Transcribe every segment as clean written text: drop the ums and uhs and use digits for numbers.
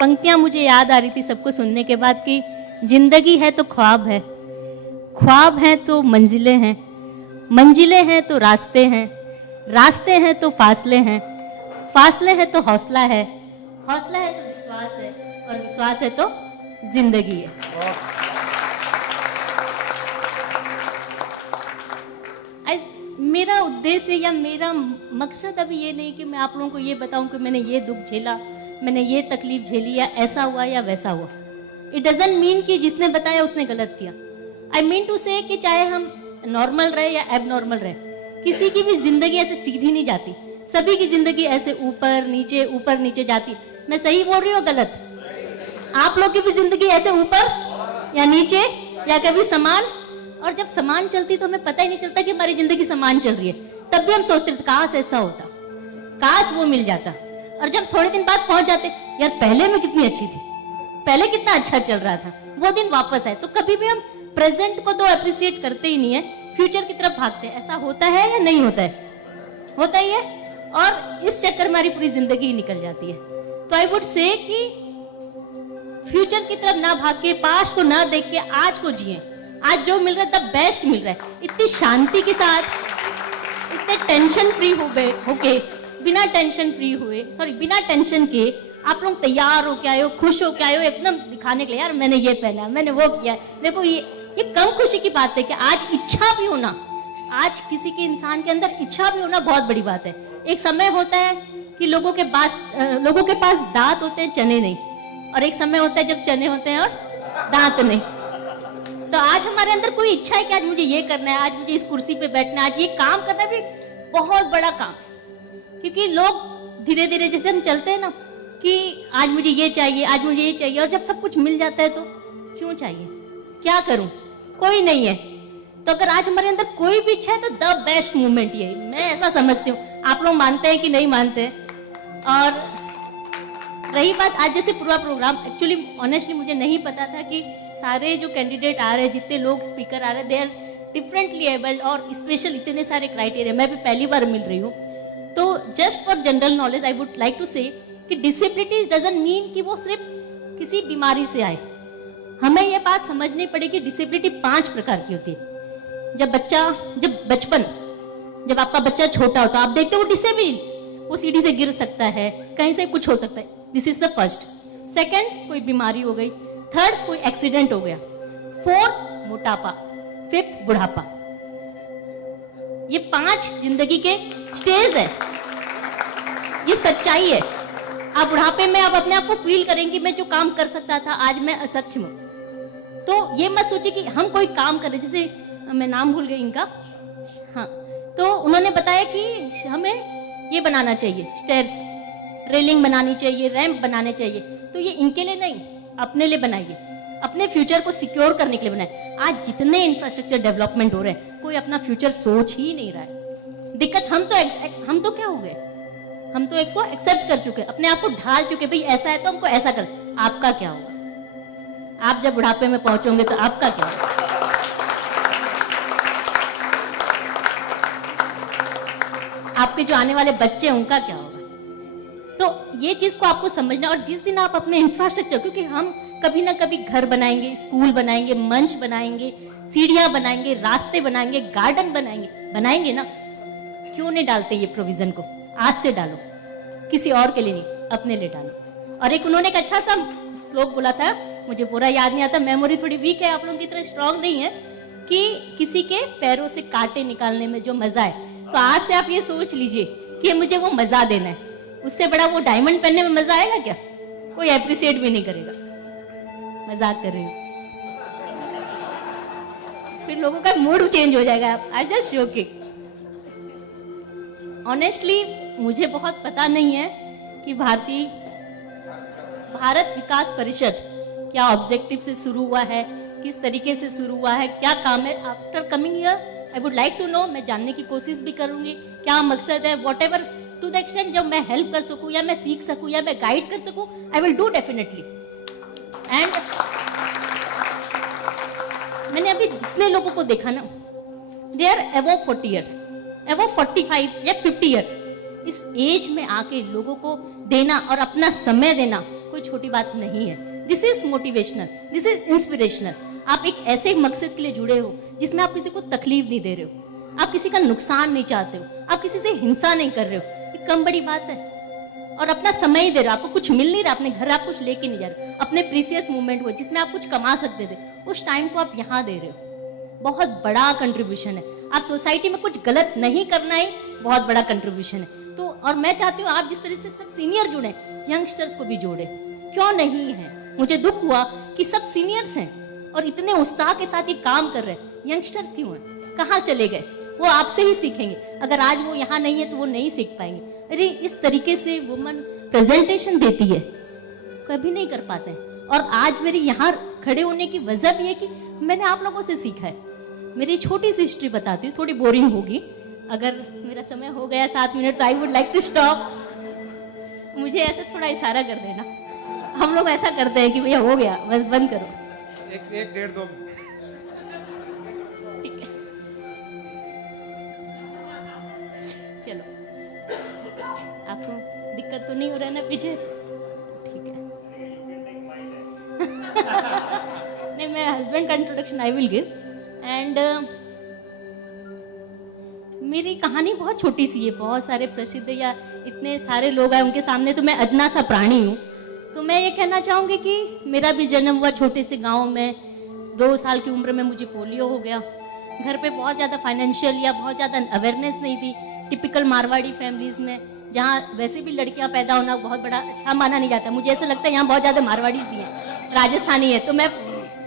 पंक्तियां मुझे याद आ रही थी सबको सुनने के बाद कि जिंदगी है तो ख्वाब है, ख्वाब हैं तो मंजिलें हैं, मंजिलें हैं तो रास्ते हैं, रास्ते हैं तो फासले हैं, फासले हैं तो हौसला है, हौसला है तो विश्वास है, और विश्वास है तो जिंदगी है। मेरा उद्देश्य या मेरा मकसद अभी ये नहीं कि मैं आप लोगों को ये बताऊं कि मैंने ये दुख झेला, मैंने ये तकलीफ झेली, या ऐसा हुआ या वैसा हुआ। इट डजंट मीन कि जिसने बताया उसने गलत किया। आई मीन टू से कि चाहे हम नॉर्मल रहे या एबनॉर्मल रहे, किसी की भी जिंदगी ऐसे सीधी नहीं जाती। सभी की जिंदगी ऐसे ऊपर नीचे जाती। मैं सही बोल रही हूँ गलत? आप लोग की भी जिंदगी ऐसे ऊपर या नीचे या कभी समान, और जब समान चलती तो हमें पता ही नहीं चलता कि हमारी जिंदगी समान चल रही है। तब भी हम सोचते थे काश ऐसा होता, काश वो मिल जाता। और जब थोड़े दिन बाद पहुंच जाते, यार पहले मैं कितनी अच्छी थी, पहले कितना अच्छा चल रहा था, वो दिन वापस आए। तो कभी भी हम प्रेजेंट को तो अप्रिशिएट करते ही नहीं है, फ्यूचर की तरफ भागते हैं। ऐसा होता है या नहीं होता है? होता ही है। और इस चक्कर में हमारी पूरी जिंदगी निकल जाती है। तो आई वुड से कि फ्यूचर की तरफ ना भाग के, पास्ट को ना देख के आज को जिए। आज जो मिल रहा है द बेस्ट मिल रहा है, इतनी शांति के साथ, इतने टेंशन फ्री होके, बिना टेंशन फ्री हुए, बिना टेंशन के आप लोग तैयार हो के आए हो, खुश हो के आए हो, एकदम दिखाने के लिए यार मैंने ये पहना, मैंने वो किया। देखो ये कम खुशी की बात है कि आज इच्छा भी होना, आज किसी के इंसान के अंदर इच्छा भी होना बहुत बड़ी बात है। एक समय होता है कि लोगों के पास दांत होते हैं, चने नहीं, और एक समय होता है जब चने होते हैं और दांत नहीं। तो आज हमारे अंदर कोई इच्छा है कि आज मुझे ये करना है, आज मुझे इस कुर्सी पे बैठना है, आज ये काम करना भी बहुत बड़ा काम। क्योंकि लोग धीरे धीरे जैसे हम चलते हैं ना कि आज मुझे ये चाहिए, आज मुझे ये चाहिए, और जब सब कुछ मिल जाता है तो क्यों चाहिए, क्या करूं, कोई नहीं है। तो अगर आज हमारे अंदर कोई भी इच्छा है तो द बेस्ट मूवमेंट ये, मैं ऐसा समझती हूँ। आप लोग मानते हैं कि नहीं मानते? और रही बात आज जैसे पूरा प्रोग्राम, एक्चुअली ऑनेस्टली मुझे नहीं पता था कि सारे जो कैंडिडेट आ रहे हैं, जितने लोग स्पीकर आ रहे हैं, दे आर डिफरेंटली एबल्ड और स्पेशल, इतने सारे क्राइटेरिया। मैं भी पहली बार मिल रही हूँ। तो just for general knowledge I would like to say कि डिसेबिलिटीज डजंट मीन कि वो सिर्फ किसी बीमारी से आए। हमें ये बात समझनी पड़ेगी, डिसेबिलिटी 5 प्रकार की होती है। जब आपका बच्चा छोटा होता है, आप देखते हो वो डिसेबल, वो सीढ़ी से गिर सकता है, कहीं से कुछ हो सकता है। This is the first. Second, कोई बीमारी हो गई। थर्ड, कोई एक्सीडेंट हो गया। फोर्थ, मोटापा। फिफ्थ, बुढ़ापा। ये 5 जिंदगी के स्टेज है, ये सच्चाई है। आप बुढ़ापे में आप अपने आप को फील करेंगे, मैं जो काम कर सकता था आज मैं असक्षम हूं। तो ये मत सोचिए कि हम कोई काम कर रहे, जैसे मैं नाम भूल गई इनका, हाँ, तो उन्होंने बताया कि हमें ये बनाना चाहिए, स्टेयर्स, रेलिंग बनानी चाहिए, रैंप बनाने चाहिए। तो ये इनके लिए नहीं, अपने लिए बनाइए, अपने फ्यूचर को सिक्योर करने के लिए बनाए। आज जितने इंफ्रास्ट्रक्चर डेवलपमेंट हो रहे हैं, कोई अपना फ्यूचर सोच ही नहीं रहा है। दिक्कत हम तो क्या हो गए, हम तो इसको एक्सेप्ट कर चुके, अपने आप को ढाल चुके, भाई ऐसा है तो हमको ऐसा कर। आपका क्या होगा? आप जब बुढ़ापे में पहुंचोगे तो आपका क्या होगा? आपके जो आने वाले बच्चे हैं उनका क्या होगा? तो ये चीज को आपको समझना। और जिस दिन आप अपने इंफ्रास्ट्रक्चर, क्योंकि हम कभी ना कभी घर बनाएंगे, स्कूल बनाएंगे, मंच बनाएंगे, सीढ़ियां बनाएंगे, रास्ते बनाएंगे, गार्डन बनाएंगे ना, क्यों नहीं डालते ये प्रोविजन को? आज से डालो, किसी और के लिए नहीं, अपने लिए डालो। और एक उन्होंने एक अच्छा सा श्लोक बोला था, मुझे पूरा याद नहीं आता, मेमोरी थोड़ी वीक है, आप लोगों की तरह स्ट्रांग नहीं है, कि किसी के पैरों से कांटे निकालने में जो मजा है, तो आज से आप ये सोच लीजिए कि मुझे वो मजा देना है। उससे बड़ा वो डायमंड पहनने में मजा आएगा क्या? कोई एप्रिशिएट भी नहीं करेगा। मजाक कर रही हूँ, फिर लोगों का मूड चेंज हो जाएगा। I just joking. ऑनेस्टली मुझे बहुत पता नहीं है कि भारत विकास परिषद क्या ऑब्जेक्टिव से शुरू हुआ है, किस तरीके से शुरू हुआ है, क्या काम है। After coming here I would like to know, मैं जानने की कोशिश भी करूंगी क्या मकसद है, whatever to the extent जब मैं हेल्प कर सकूं या मैं सीख सकूं या मैं गाइड कर सकूं, I will do definitely. And मैंने अभी जितने लोगों को देखा ना, they are above 40 years, above 45 या 50 years, इस एज में आके लोगों को देना और अपना समय देना कोई छोटी बात नहीं है। This is motivational, this is inspirational. आप एक ऐसे मकसद के लिए जुड़े हो जिसमें आप किसी को तकलीफ नहीं दे रहे हो, आप किसी का नुकसान नहीं चाहते हो, आप किसी से हिंसा नहीं कर रहे हो, ये कम बड़ी बात है। और अपना समय दे रहे हो, आपको कुछ मिल नहीं रहा, अपने घर आप कुछ लेके नहीं जा रहे, अपने प्रीसियस मोमेंट वो जिसमें आप कुछ कमा सकते थे, उस टाइम को आप यहाँ दे रहे हो, बहुत बड़ा कंट्रीब्यूशन है। आप सोसाइटी में कुछ गलत नहीं करना ही बहुत बड़ा कंट्रीब्यूशन है। तो और मैं चाहती हूँ आप जिस तरह से सब सीनियर जुड़े, यंगस्टर्स को भी जोड़े। क्यों नहीं है? मुझे दुख हुआ कि सब सीनियर्स हैं और इतने उत्साह के साथ ये काम कर रहे हैं, यंगस्टर्स क्यों हैं? कहाँ चले गए? वो आपसे ही सीखेंगे। अगर आज वो यहाँ नहीं है तो वो नहीं सीख पाएंगे। अरे इस तरीके से वुमन प्रेजेंटेशन देती है, कभी नहीं कर पाते हैं। और आज मेरी यहाँ खड़े होने की वजह भी है कि मैंने आप लोगों से सीखा है। मेरी छोटी सी हिस्ट्री बताती हूँ, थोड़ी बोरिंग होगी, अगर मेरा समय हो गया 7 मिनट तो I would like to stop. मुझे ऐसे थोड़ा इशारा कर देना, हम लोग ऐसा करते हैं कि भैया हो गया बस बंद करो। एक डेढ़ दो ठीक है, चलो। आपको दिक्कत तो नहीं हो रहा है ना पीछे? ठीक है। नहीं, मैं हस्बैंड का introduction I will give. And मेरी कहानी बहुत छोटी सी है, बहुत सारे प्रसिद्ध या इतने सारे लोग हैं उनके सामने तो मैं अदना सा प्राणी हूँ। तो मैं ये कहना चाहूँगी कि मेरा भी जन्म हुआ छोटे से गांव में। 2 साल की उम्र में मुझे पोलियो हो गया। घर पे बहुत ज़्यादा फाइनेंशियल या बहुत ज़्यादा अवेयरनेस नहीं थी। टिपिकल मारवाड़ी फैमिलीज में, जहाँ वैसे भी लड़कियाँ पैदा होना बहुत बड़ा अच्छा माना नहीं जाता। मुझे ऐसा लगता है यहाँ बहुत ज़्यादा मारवाड़ी ही हैं, राजस्थानी है। तो मैं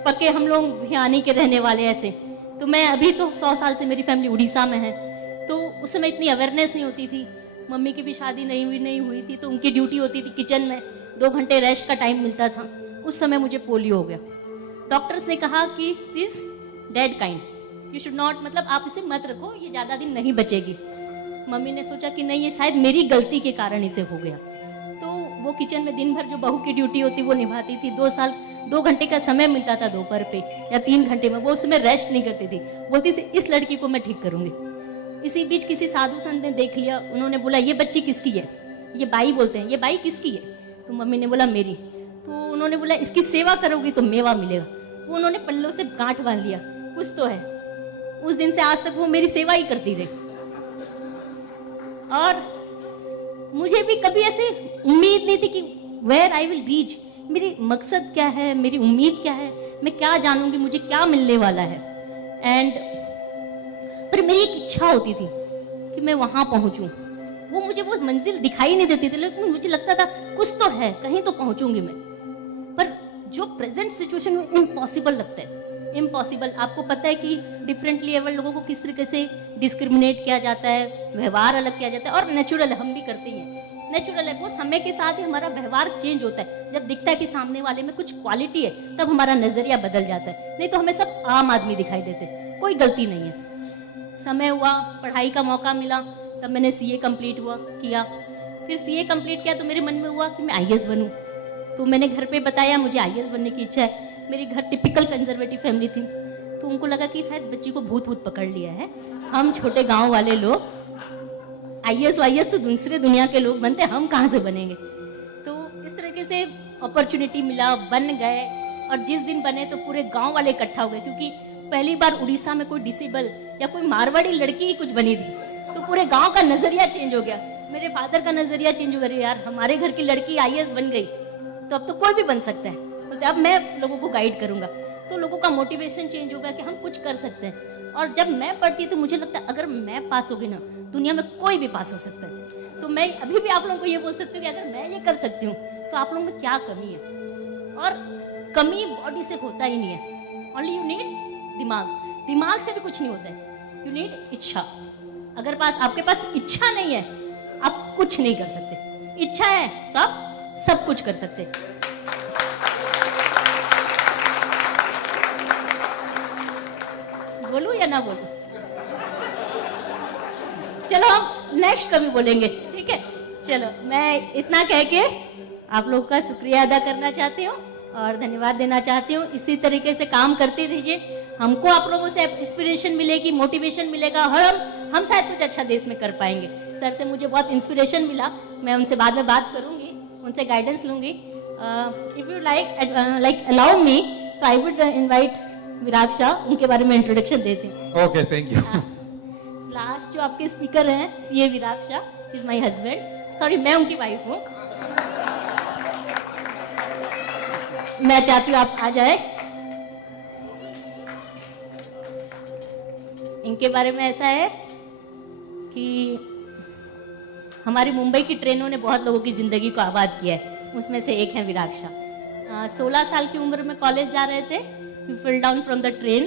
पक्के हम लोग भिवानी के रहने वाले ऐसे। तो मैं अभी तो 100 साल से मेरी फैमिली उड़ीसा में है। तो उस समय इतनी अवेयरनेस नहीं होती थी। मम्मी की भी शादी नहीं हुई थी, तो उनकी ड्यूटी होती थी किचन में, 2 घंटे रेस्ट का टाइम मिलता था। उस समय मुझे पोलियो हो गया। डॉक्टर्स ने कहा कि शीज dead kind, you should not, मतलब आप इसे मत रखो, ये ज़्यादा दिन नहीं बचेगी। मम्मी ने सोचा कि नहीं, ये शायद मेरी गलती के कारण इसे हो गया। तो वो किचन में दिन भर जो बहू की ड्यूटी होती वो निभाती थी। 2 घंटे का समय मिलता था दोपहर पे या 3 घंटे में, वो उसमें रेस्ट नहीं करती थी। बोलती थी इस लड़की को मैं ठीक करूंगी। इसी बीच किसी साधु संत ने देख लिया, उन्होंने बोला ये बच्ची किसकी है? ये बाई बोलते हैं, ये बाई किसकी है? तो मम्मी ने बोला मेरी। तो उन्होंने बोला इसकी सेवा करोगी तो मेवा मिलेगा। वो उन्होंने पल्लों से गांठ बांध लिया, कुछ तो है। उस दिन से आज तक वो मेरी सेवा ही करती रही। और मुझे भी कभी ऐसे उम्मीद नहीं थी कि वेयर आई विल रीच, मेरी मकसद क्या है, मेरी उम्मीद क्या है, मैं क्या जानूंगी, मुझे क्या मिलने वाला है। एंड पर मेरी एक इच्छा होती थी कि मैं वहां पहुंचूं। वो मुझे वो मंजिल दिखाई नहीं देती थी, लेकिन मुझे लगता था कुछ तो है, कहीं तो पहुंचूंगी मैं। पर जो प्रेजेंट सिचुएशन में इम्पॉसिबल लगता है, इम्पॉसिबल। आपको पता है कि डिफरेंटली एबल लोगों को किस तरीके से डिस्क्रिमिनेट किया जाता है, व्यवहार अलग किया जाता है। और नेचुरल हम भी करते हैं, नेचुरल है वो। समय के साथ ही हमारा व्यवहार चेंज होता है। जब दिखता है कि सामने वाले में कुछ क्वालिटी है, तब हमारा नजरिया बदल जाता है। नहीं तो हमें सब आम आदमी दिखाई देते, कोई गलती नहीं है। समय हुआ, पढ़ाई का मौका मिला, तब मैंने सीए कंप्लीट किया। फिर सीए कंप्लीट किया तो मेरे मन में हुआ कि मैं आईएएस बनूं। तो मैंने घर पे बताया मुझे आईएएस बनने की इच्छा है। मेरी घर टिपिकल कंजर्वेटिव फैमिली थी, तो उनको लगा कि शायद बच्ची को भूत पकड़ लिया है। हम छोटे गांव वाले लोग, आईएएस तो दूसरे दुनिया के लोग बनते, हम कहाँ से बनेंगे? तो इस तरीके से अपॉर्चुनिटी मिला, बन गए। और जिस दिन बने तो पूरे गाँव वाले इकट्ठा हो गए, क्योंकि पहली बार उड़ीसा में कोई डिसेबल या कोई मारवाड़ी लड़की ही कुछ बनी थी। तो पूरे गांव का नजरिया चेंज हो गया, मेरे फादर का नजरिया चेंज हो गया। यार हमारे घर की लड़की आईएएस बन गई, तो अब तो कोई भी बन सकता है। बोलते अब मैं लोगों को गाइड करूंगा। तो लोगों का मोटिवेशन चेंज होगा कि हम कुछ कर सकते हैं। और जब मैं पढ़ती तो मुझे लगता है अगर मैं पास हो गई ना, दुनिया में कोई भी पास हो सकता है। तो मैं अभी भी आप लोगों को ये बोल सकती हूँ कि अगर मैं ये कर सकती हूँ तो आप लोगों में क्या कमी है। और कमी बॉडी से होता ही नहीं है, ओनली यू नीड दिमाग। दिमाग से भी कुछ नहीं होता है, यू नीड इच्छा। अगर आपके पास इच्छा नहीं है, आप कुछ नहीं कर सकते। इच्छा है तो आप सब कुछ कर सकते। बोलूं या ना बोलूं? चलो हम नेक्स्ट कभी बोलेंगे, ठीक है? चलो मैं इतना कह के आप लोग का शुक्रिया अदा करना चाहती हूँ और धन्यवाद देना चाहती हूँ। इसी तरीके से काम करते रहिए, हमको आप लोगों से इंस्पिरेशन मिलेगी, मोटिवेशन मिलेगा और हम शायद कुछ अच्छा देश में कर पाएंगे। सर से मुझे बहुत इंस्पिरेशन मिला, मैं उनसे बाद में बात करूंगी, उनसे गाइडेंस लूंगी। If you like allow me, तो आई वुड इनवाइट विराग शाह, उनके बारे में इंट्रोडक्शन देते हैं। Okay, thank you. लास्ट जो आपके स्पीकर हैं, CA Virag Shah is my husband, sorry मैं उनकी वाइफ हूँ। मैं चाहती हूँ आप आ जाए। इनके बारे में ऐसा है कि हमारी मुंबई की ट्रेनों ने बहुत लोगों की जिंदगी को आबाद किया है, उसमें से एक है विराग शाह। 16 साल की उम्र में कॉलेज जा रहे थे, he fell down from the train,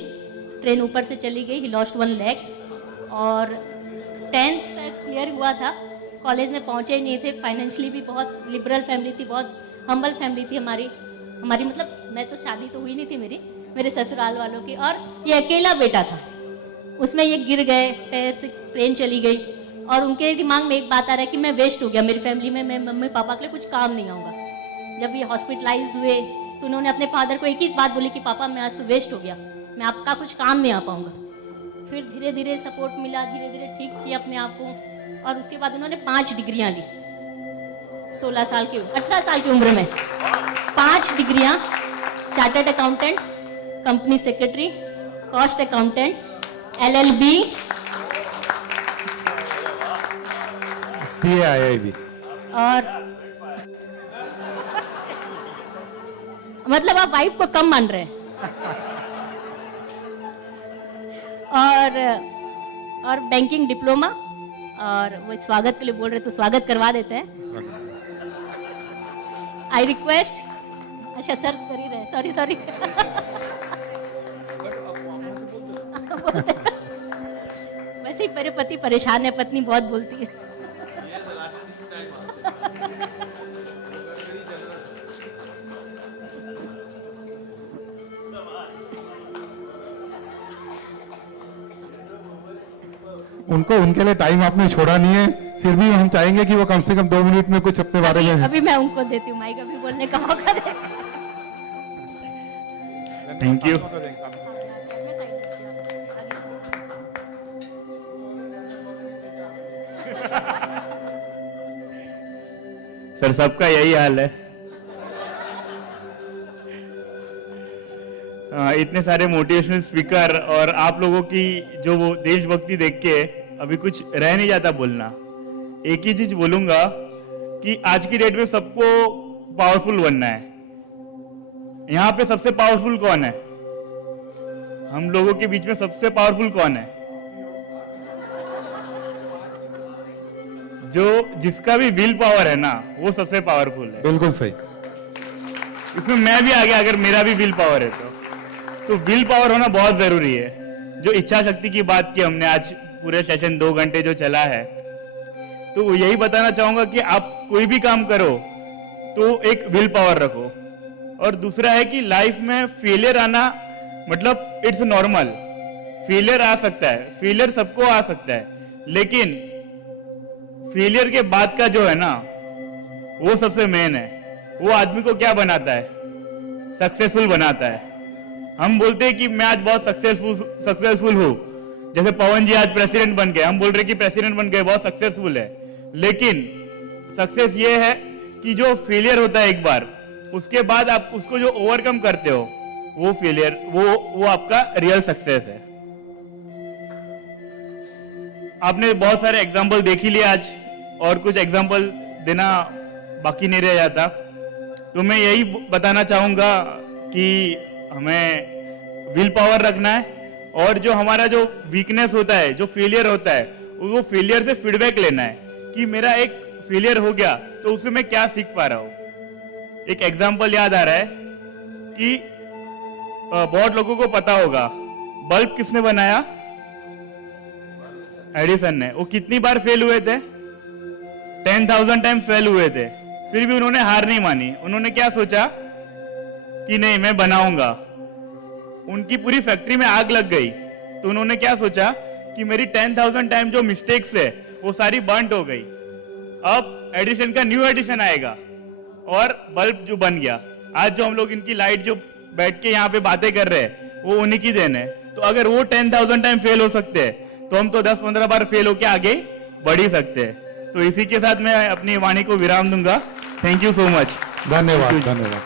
train ऊपर से चली गई, ही लॉस्ट 1 लेग, और 10th क्लियर हुआ था, कॉलेज में पहुंचे ही नहीं थे। फाइनेंशियली भी बहुत लिबरल फैमिली थी, बहुत हम्बल फैमिली थी हमारी मतलब मैं तो शादी तो हुई नहीं थी मेरे ससुराल वालों की, और ये अकेला बेटा था। उसमें ये गिर गए, पैर से ट्रेन चली गई, और उनके दिमाग में एक बात आ रहा है कि मैं वेस्ट हो गया, मेरी फैमिली में मैं मम्मी पापा के लिए कुछ काम नहीं आऊँगा। जब ये हॉस्पिटलाइज हुए तो उन्होंने अपने फादर को एक ही बात बोली कि पापा मैं आज तो वेस्ट हो गया, मैं आपका कुछ काम नहीं आ पाऊँगा। फिर धीरे धीरे सपोर्ट मिला, धीरे धीरे ठीक किया अपने आप को, और उसके बाद उन्होंने 5 डिग्रियाँ ली 18 साल की उम्र में। 5 डिग्रियाँ, chartered accountant, company secretary, cost accountant, LLB, CAIIB, और मतलब आप वाइफ को कम मान रहे हैं। और बैंकिंग डिप्लोमा, और वो स्वागत के लिए बोल रहे तो स्वागत करवा देते हैं। आई रिक्वेस्ट, अच्छा सर कर ही रहे, सॉरी वैसे ही मेरे पति परेशान है, पत्नी बहुत बोलती है। उनको उनके लिए टाइम आपने छोड़ा नहीं है, फिर भी हम चाहेंगे कि वो कम से कम 2 मिनट में कुछ अपने बारे में। अभी मैं उनको देती हूँ माइक, अभी बोलने का मौका दे। Thank you. सर सबका यही हाल है, इतने सारे मोटिवेशनल स्पीकर और आप लोगों की जो वो देशभक्ति देख के अभी कुछ रह नहीं जाता बोलना। एक ही चीज बोलूंगा कि आज की डेट में सबको पावरफुल बनना है। यहाँ पे सबसे पावरफुल कौन है? हम लोगों के बीच में सबसे पावरफुल कौन है? जिसका भी विल पावर है ना, वो सबसे पावरफुल है। बिल्कुल सही। इसमें मैं भी आ गया, अगर मेरा भी विल पावर है तो विल पावर होना बहुत जरूरी है। जो इच्छा शक्ति की बात की हमने आज पूरे सेशन 2 घंटे जो चला है, तो यही बताना चाहूंगा कि आप कोई भी काम करो तो एक विल पावर रखो। और दूसरा है कि लाइफ में फेलियर आना मतलब इट्स नॉर्मल। फेलियर आ सकता है, फेलियर सबको आ सकता है, लेकिन फेलियर के बाद का जो है ना, वो सबसे मेन है। वो आदमी को क्या बनाता है? सक्सेसफुल बनाता है। हम बोलते हैं कि मैं आज बहुत सक्सेसफुल हूं, जैसे पवन जी आज प्रेसिडेंट बन गए, हम बोल रहे कि प्रेसिडेंट बन गए, बहुत सक्सेसफुल है। लेकिन सक्सेस ये है कि जो फेलियर होता है एक बार, उसके बाद आप उसको जो ओवरकम करते हो, वो फेलियर, वो आपका रियल सक्सेस है। आपने बहुत सारे एग्जाम्पल देख ही लिए आज, और कुछ एग्जाम्पल देना बाकी नहीं रह जाता। तो मैं यही बताना चाहूंगा कि हमें विल पावर रखना है, और जो हमारा जो वीकनेस होता है, जो फेलियर होता है, वो फेलियर से फीडबैक लेना है कि मेरा एक फेलियर हो गया तो उससे मैं क्या सीख पा रहा हूं। एक एग्जाम्पल याद आ रहा है कि बहुत लोगों को पता होगा, बल्ब किसने बनाया? एडिसन ने। वो कितनी बार फेल हुए थे? 10,000 टाइम्स फेल हुए थे, फिर भी उन्होंने हार नहीं मानी। उन्होंने क्या सोचा कि नहीं, मैं बनाऊंगा। उनकी पूरी फैक्ट्री में आग लग गई, तो उन्होंने क्या सोचा कि मेरी 10,000 टाइम जो मिस्टेक्स है वो सारी बर्न्ट हो गई, अब एडिशन का न्यू एडिशन आएगा, और बल्ब जो बन गया। आज जो हम लोग इनकी लाइट जो बैठ के यहाँ पे बातें कर रहे हैं, वो उन्हीं की देन है। तो अगर वो 10,000 टाइम फेल हो सकते हैं, तो हम तो 10-15 बार फेल होके आगे बढ़ ही सकते हैं। तो इसी के साथ मैं अपनी वाणी को विराम दूंगा। Thank you so much. धन्यवाद धन्यवाद।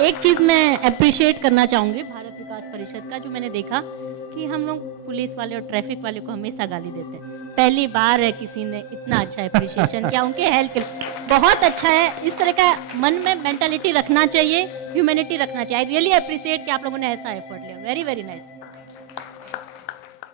एक चीज मैं अप्रिशिएट करना चाहूंगी भारत विकास परिषद का, जो मैंने देखा कि हम लोग पुलिस वाले और ट्रैफिक वाले को हमेशा गाली देते हैं। पहली बार है किसी ने इतना अच्छा अप्रिशिएशन किया उनके हेल्प के लिए, बहुत अच्छा है। इस तरह का मन में मेंटालिटी रखना चाहिए, ह्यूमैनिटी रखना चाहिए। आई रियली अप्रिशिएट कि आप लोगों ने ऐसा एफर्ट लिया। Very very nice.